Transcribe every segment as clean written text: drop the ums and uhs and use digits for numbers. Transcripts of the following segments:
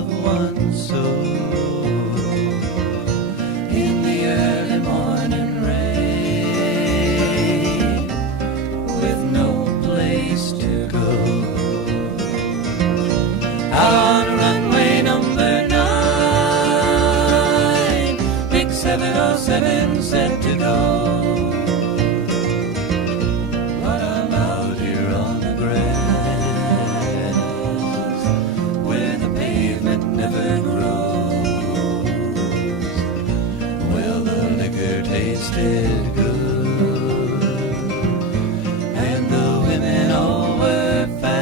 loved one so. In the early morning rain, with no place to go, out on runway number 9, big 707 set to go. But I'm out here on the grass, where the pavement never grows. Well, the liquor tasted good, and the women all were fast.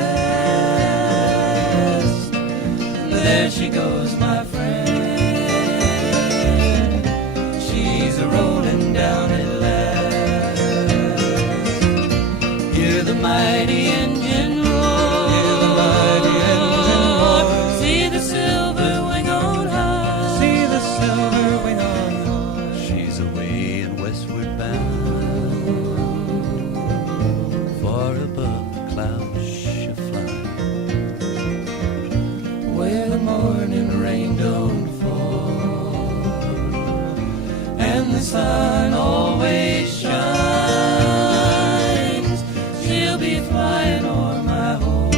There she goes, my friend, she's a-rolling down at last. Hear the mighty engine roar, hear the mighty engine roar. See the silver wing on high, see the silver wing on high. She's away and westward bound, far above the clouds she flies, where the morning rain don't fall, and the sun always shines. She'll be flying o'er my home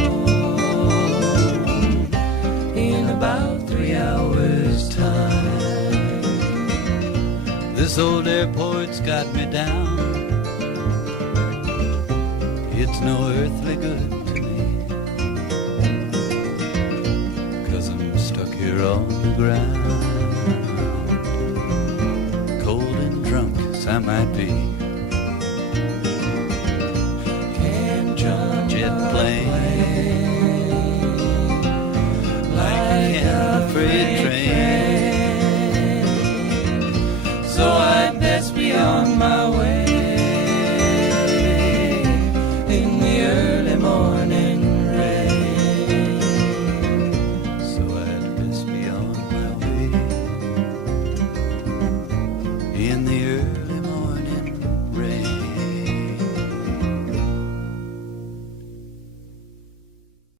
in about 3 hours' time. This old airport's got me down, it's no earthly good to me, 'cause I'm stuck here on the ground, cold and drunk as I might be. Can't jump jet plane like I can't afraid